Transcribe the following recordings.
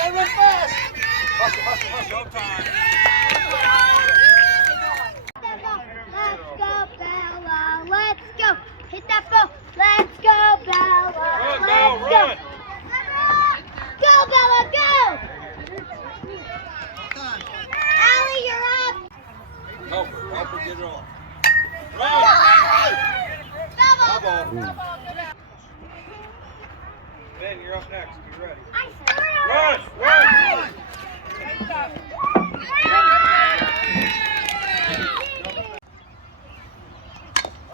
Gotta run fast. Go time. Let's go, Bella. Let's go. Hit that ball. Let's go, Bella. Run, Let's Bella, go. run. Go, Bella, go. Allie, you're up. Help her get it on. Go, Run. Allie. Double. Double. Ben, you're up next. You ready? I started. Run. Run.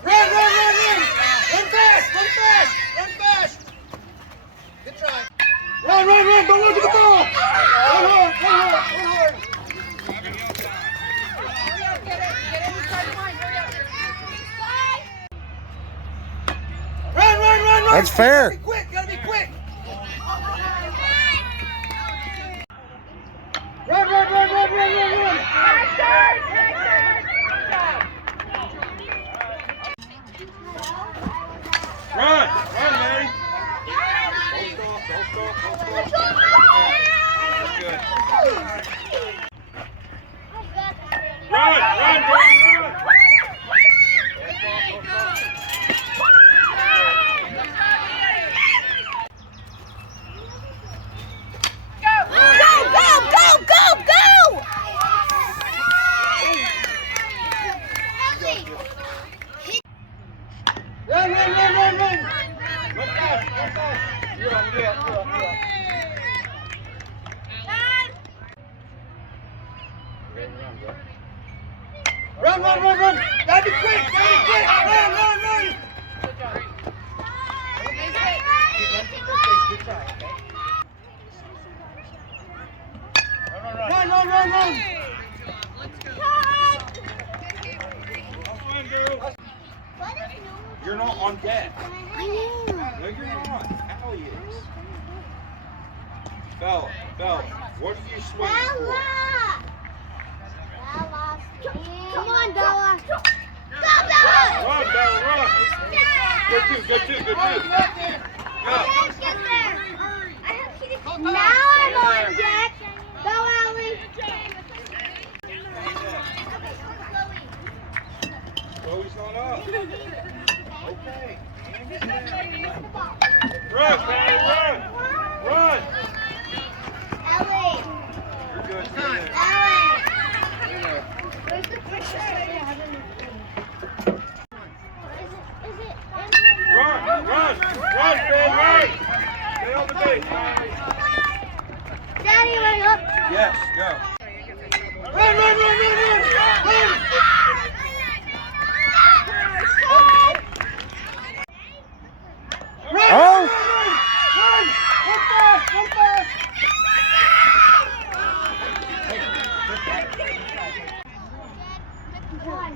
Run fast. Run fast. Good try. Run. Don't look at the ball. Run hard. Run. That's fair. Gotta be quick. Run. Run, Larry. Don't stop. Good. Run. Run. Run fast. You're up. Run. Gotta be quick. Run. Run. You're not on deck. I know. No, you're not. Allie is. Bella, what are you swinging for? Come on, Bella. Go, Bella. Run, Bella, run. Good two. Go. Get there. Now I'm on deck. Go, Allie. Chloe's not up. Okay. Run, Patty, run. Ellie. You're good. Ellie. Where's the picture? Run, Ben, run. Stay on the base. Daddy, run up. Yes, go. Run. Oh! Run fast. Go! Run,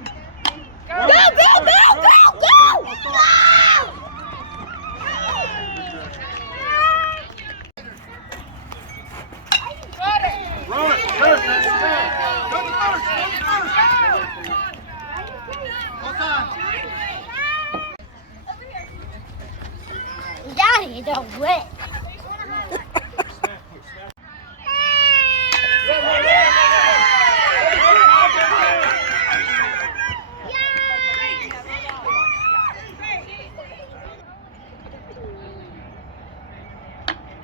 Daddy, don't win.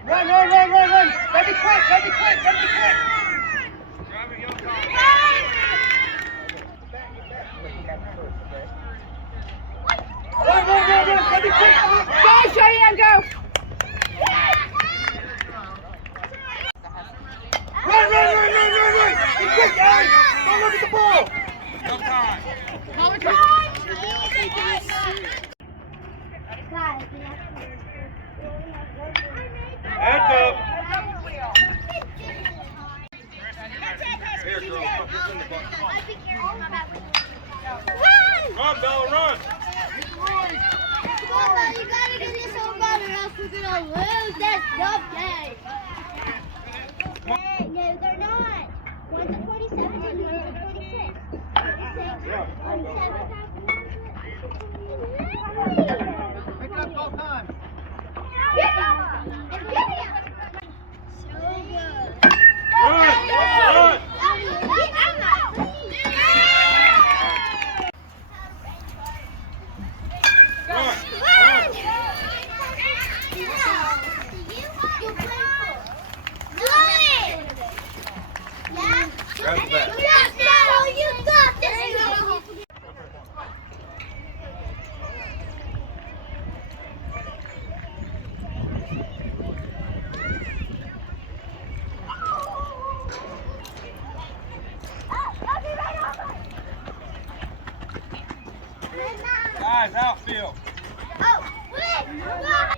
Run. Gotta be quick. Run. Gotta be quick. Go, Cheyenne, go! Run. Be quick, Allie. Don't look at the ball. Go time. Heads up. Here, girl. Put this in the bucket. Run, Bella, run. You gotta get this home run or else we're gonna lose this dumb game. Hey, no, they're not. One's a 27 and one's a 26. 26. Pick it up all time. Give me up! So good. Guys, outfield. Oh, wait!